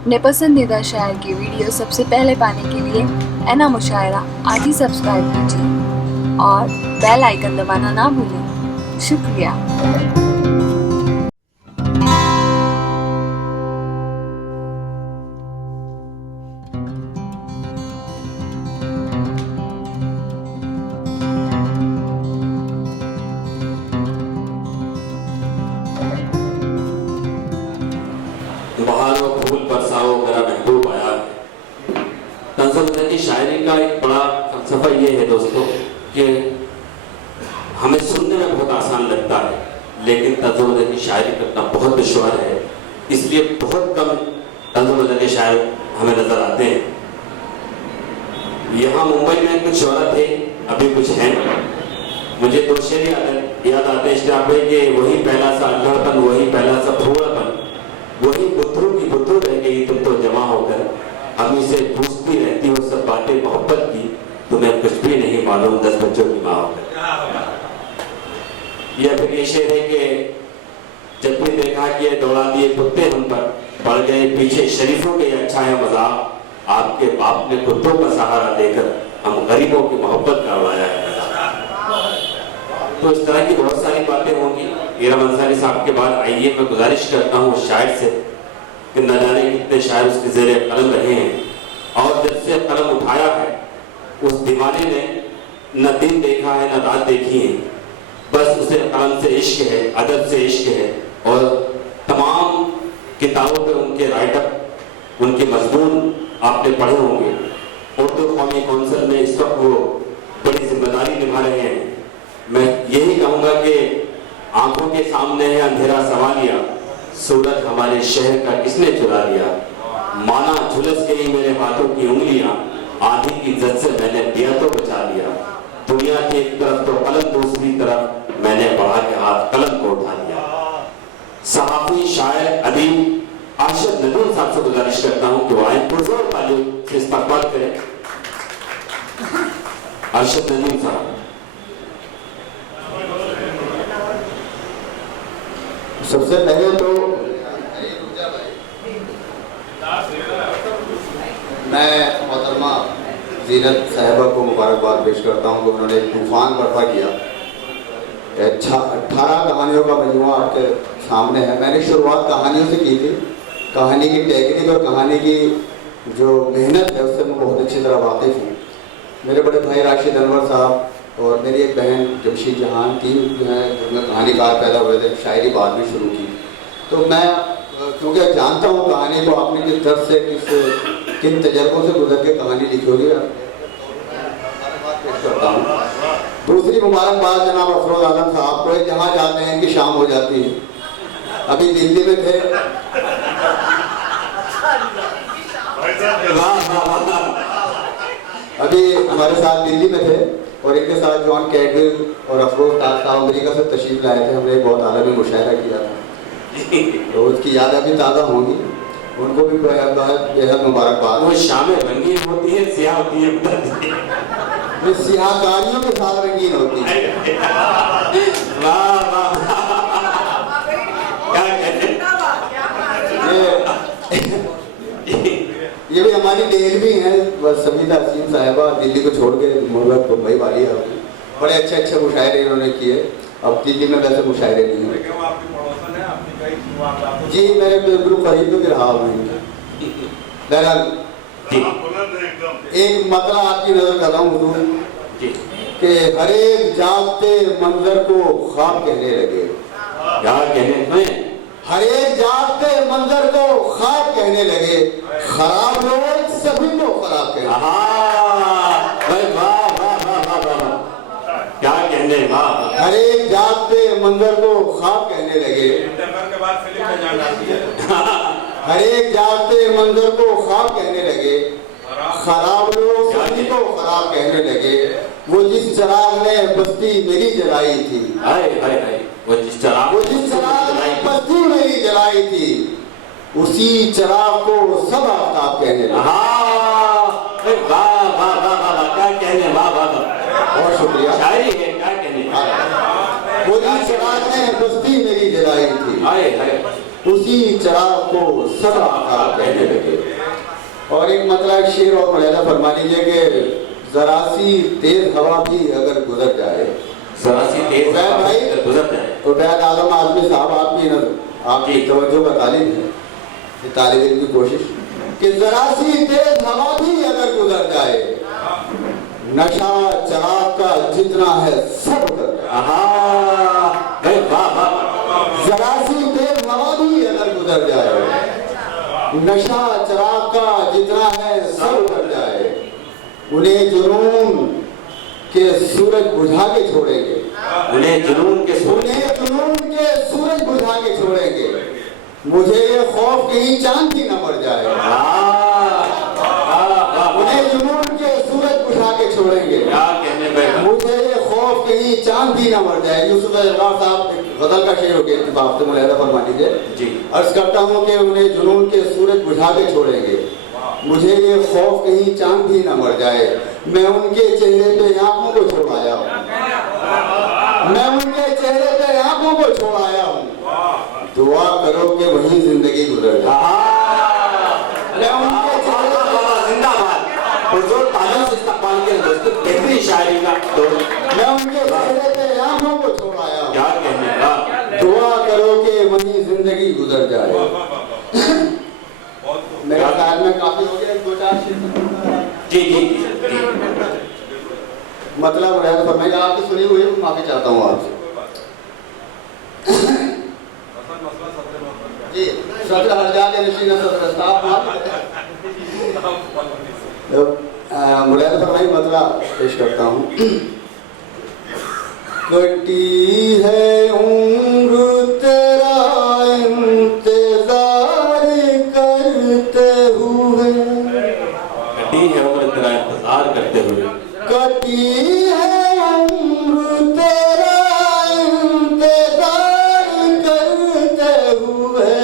अपने पसंदीदा शायर की वीडियो सबसे पहले पाने के लिए एना मुशायरा आज ही सब्सक्राइब कीजिए और बेल आइकन दबाना ना भूलें। शुक्रिया। बहारो फूल बरसाओ मेरा महबूब आया है। तंज़ुल की शायरी का एक बड़ा फलसफा ये है दोस्तों कि हमें सुनने में बहुत आसान लगता है, लेकिन तंज़ुल की शायरी करना बहुत दुश्वार है। इसलिए बहुत कम तंज़ुल के शायर हमें नजर आते हैं। यहाँ मुंबई में कुछ शोहरत थे, अभी कुछ हैं। मुझे दो शेर याद आते हैं इश्तियाक भाई के, वही पहला सा अल्हड़पन, वही पहला सा फूलापन, वही बुद्धू की बुद्धू रह गई तुम तो जमा होकर, हमी से पूछती रहती हो सब बातें मोहब्बत की, तुम्हें कुछ भी नहीं मालूम 10 बच्चों की माँ होकर। यह फिर ये शेर है कि जब भी देखा कि ये दौड़ा दिए कुत्ते हम पर, पड़ गए पीछे शरीफों के अच्छा है मजाक, आपके बाप ने कुत्तों का सहारा देकर हम गरीबों की मोहब्बत का उड़ाया है। तो इस तरह की बहुत सारी बातें होंगी। ईराम अंसारी साहब के बाद आइए मैं गुजारिश करता हूँ उस शायर से कि न जाने कितने शायर उसके ज़ेरे कलम रहे हैं, और जब से कलम उठाया है उस दीवाने ने न दिन देखा है न रात देखी है, बस उसे कलम से इश्क है, अदब से इश्क है। और तमाम किताबों पे उनके राइटअप, उनके मजमून आपने पढ़े होंगे। उर्दू कौमी कौंसिल में इस वक्त वो बड़ी जिम्मेदारी निभा रहे हैं। मैं यही कहूँगा कि आंखों के सामने है अंधेरा सवा लिया, सूरज हमारे शहर का किसने चुरा लिया, माना झुलस गई मेरे हाथों की उंगलियां, आंधी की जद से मैंने दिया तो बचा लिया, दुनिया की एक तरफ तो कलम दूसरी तरफ मैंने बढ़ा के हाथ कलम को उठा लिया। सहाफी, शायर, अदीब अरशद नदीम साहब से गुजारिश करता हूँ कि वो आए पुरजोर तालियों से इस्तकबाल करें। अरशद नदीम साहब। सबसे पहले तो मैं मोहतरमा ज़ीनत साहिबा को मुबारकबाद पेश करता हूँ कि उन्होंने एक तूफान बर्पा किया। 18 कहानियों का मजमूआ आपके सामने है। मैंने शुरुआत कहानियों से की थी। कहानी की टेक्निक और कहानी की जो मेहनत है उससे मैं बहुत अच्छी तरह वाकिफ़ हूँ। मेरे बड़े भाई राशिद अनवर साहब और मेरी एक बहन जमशीद जहान, तीन जो है जिनमें कहानीकार पैदा हुए थे, शायरी बाद में शुरू की। तो मैं क्योंकि जानता हूँ कहानी को आपने किस दर्द से किन तजर्बों से गुजर के कहानी लिखी होगी, पेश करता हूँ। दूसरी मुबारकबाद जनाब अफरोज आलम साहब को, जहाँ जाते हैं कि शाम हो जाती है। अभी दिल्ली में थे, अभी हमारे साथ दिल्ली में थे और इनके साथ जॉन कैडविल और अफरोज साहब अमेरिका से तशरीफ लाए थे। हमने एक बहुत आलमी मुशायरा किया था, तो उसकी याद अभी ताज़ा होंगी। उनको भी बेहद मुबारकबाद। वो शामें रंगीन होती है, सियाह होती है, वो सियाहकारियों के साथ रंगीन होती है। वाह वाह, क्या कहते ये भी हमारी डेलवी हैं, समीदा हसीन साहिबा, दिल्ली को छोड़ के मुल्क मुंबई वाली है। बड़े अच्छे अच्छे मुशायरे इन्होंने किए। अब दिल्ली में वैसे मुशायरे नहीं है जी, मेरे बिल्कुल करीब में रहा हूँ। एक मतला आपकी नजर कर रहा हूँ कि हर एक जागते मंजर को ख्वाब कहने लगे। क्या कहने में? हर एक जागते मंजर को ख्वाब कहने लगे, खराब लोग सभी को खराब कहने। वाह वाह वाह वाह, क्या कहने। वाह, हर एक जागते मंजर को ख्वाब कहने लगे, हर एक जागते मंजर को ख्वाब कहने लगे, खराब लोग सभी को खराब कहने लगे। वो जिस चिराग ने बस्ती मेरी जलाई थी, वो जिस चिराग ने बस्ती मेरी जलाई थी, उसी चिराग को सब आफ्ताब कहने लगे। वाह वाह वाह, क्या कहने। वाह वाह, बहुत शुक्रिया। शायरी है, क्या कहने। वो जिस चिराग ने बस्ती मेरी जलाई थी, उसी चिराग को सब आका कहने लगे। और एक मतलब शेर और मर्यादा फरमा लीजिए कि जरा सी तेज हवा भी अगर गुजर जाए, जरा सी तेज भाई अगर गुजर जाए, तो बैद आलम आदमी साहब आपकी तवज्जो का तालिब है, ये तालिब इल्म की कोशिश कि जरा सी तेज हवा भी अगर गुजर जाए, नशा चराग का जितना है सब कर जाए। जरा सी तेज हवा भी अगर गुजर जाए, नशा चराग का जितना है सब कर जाए। उन्हें जुनून के सूरज बुझा के छोड़ेंगे, उन्हें जुनून के सूरज बुझा के छोड़ेंगे। मुझे ये खौफ कहीं चांद ही न मर जाए। उन्हें जुनून के सूरज बुझा के छोड़ेंगे, मुझे ये खौफ कहीं चांद ही न मर जाए। यूसुफ इकबाल साहब गजल का शेर हो गया, इत्तेफाक से मुलाहिजा फरमा लीजिए। अर्ज करता हूँ कि उन्हें जुनून के सूरज बुझा के छोड़ेंगे, मुझे ये खौफ कहीं चांद ही न मर जाए। मैं उनके चेहरे पे आंखों को छोड़ आया हूँ, मैं उनके चेहरे पे आंखों को छोड़ आया हूँ। दुआ करो कि वही जिंदगी गुजर जाए। मैं उनके चेहरे पे जिंदाबाद हुजूर तालियों से इस्तकबाल के दोस्तों, बेहतरीन शायरी का दौर। मैं उनके चेहरे पे आंखों को छोड़ आया हूँ। क्या कहने का, दुआ करो कि वही जिंदगी गुजर जाए। मेरा ख्याल में काफी हो गया, 2-4 शेर जी जी मतलब रहत फरमाइए। आपकी सुनी हुई है, माफी चाहता हूँ आपसे जी। सदर हरजात नशीन सदर स्टाफ मुलायदा फरमाइए, मतलब पेश करता हूँ। कटी है उम्र तेरा इंतजार करते हुए, कटी है उम्र तेरा इंतजार करते हुए, कटी है उम्र तेरा इंतजार करते हुए,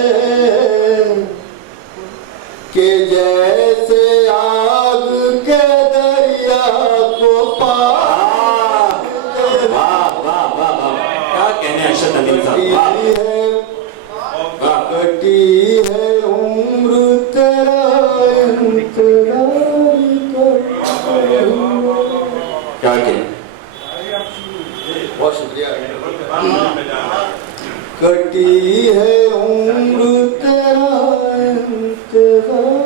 कि जैसे आग के दरिया को पार। क्या कहने अरशद अमीन साहब, कटी है उम्र तेरा इंतजार करते हुए। क्या कहने, बहुत शुक्रिया। कटी है उम्र तेरा इंतजार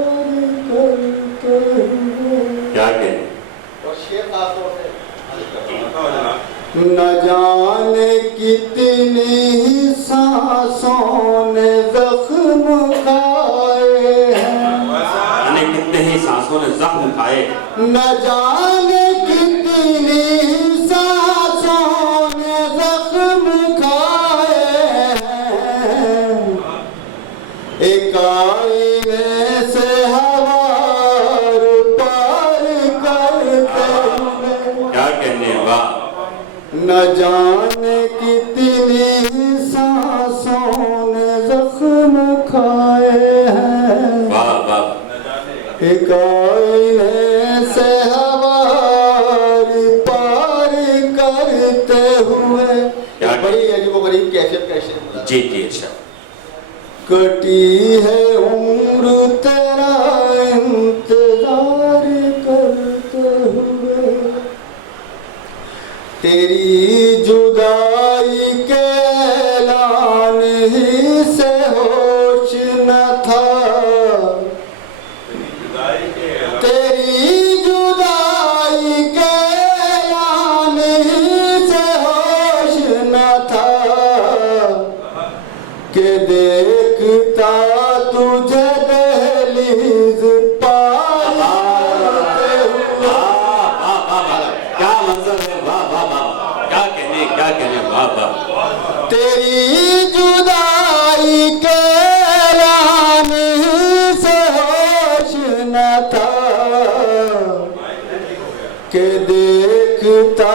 करते हुए। क्या कहने, और शेर खासतौर से न जाने कितनी ही सांसों ने जख्म खाए हैं, कितने ही सांसों ने जख्म खाए, न जाने कितनी ही सांसों ने जख्म खाए हैं। एक आईने से हवार पार करते हुए। क्या कहने, वाह। न जाने कितनी सांसों ने जख्म खाए हैं, वाह वाह। एक आईने से हवार पार करते हुए। बड़ी अजीबोगरीब कैफियत कैसे जी जी अच्छा। कटी है उम्र तेरा इंतजार करते हुए, तेरी जुदाई के ऐलान ही से होश न था, तेरी जुदाई के ऐलान ही से होश न था, कि देखता तुझे दहलीज पार करते हुए। क्या मंजर है, वाह वाह वाह। क्या कहने, वाह वाह। तेरी जुदाई के ऐलान से होश न था, कि देखता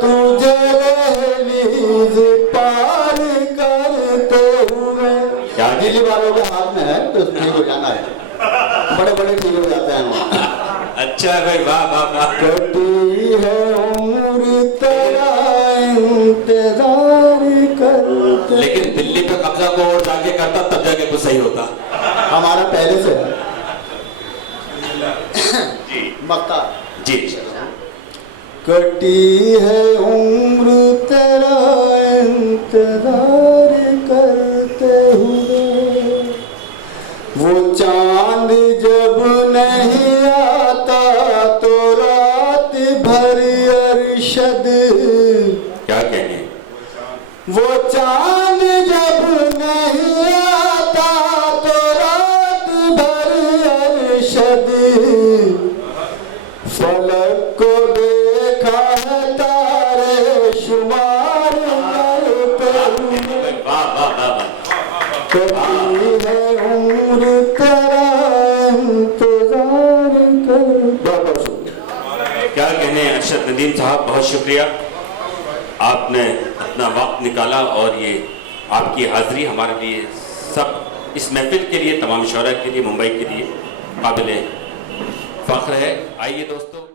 तुझे दहलीज पार करते हुए। दिल्ली वालों के हाथ में है तो ठीक हो जाना है, बड़े बड़े ठीक हो जाते हैं वहाँ। अच्छा भाई, वाह वाह वाह। कटी है उम्र तेरा इंतजार करते। लेकिन दिल्ली पे कब्जा को और जाके करता तब कि कुछ सही होता। हमारा पहले से है जी मक्का। जी। कटी है उम्र तेरा इंतजार करते हुए, वो चांद जब नहीं आता तो रात भर अरशद। क्या कहेंगे? वो चांद जब नहीं आता तो रात भर अरशद। फलक को देखा है तारे शुमार करते हुए, वाह वाह वाह वाह। कटी है उम्र तेरा इंतजार कर। बहुत शुक्रिया। क्या कहने अरशद नदीम साहब, बहुत शुक्रिया, आपने अपना वक्त निकाला और ये आपकी हाज़िरी हमारे लिए, सब इस महफिल के लिए, तमाम शौरा के लिए, मुंबई के लिए काबिल फ़ख्र है। आइए दोस्तों।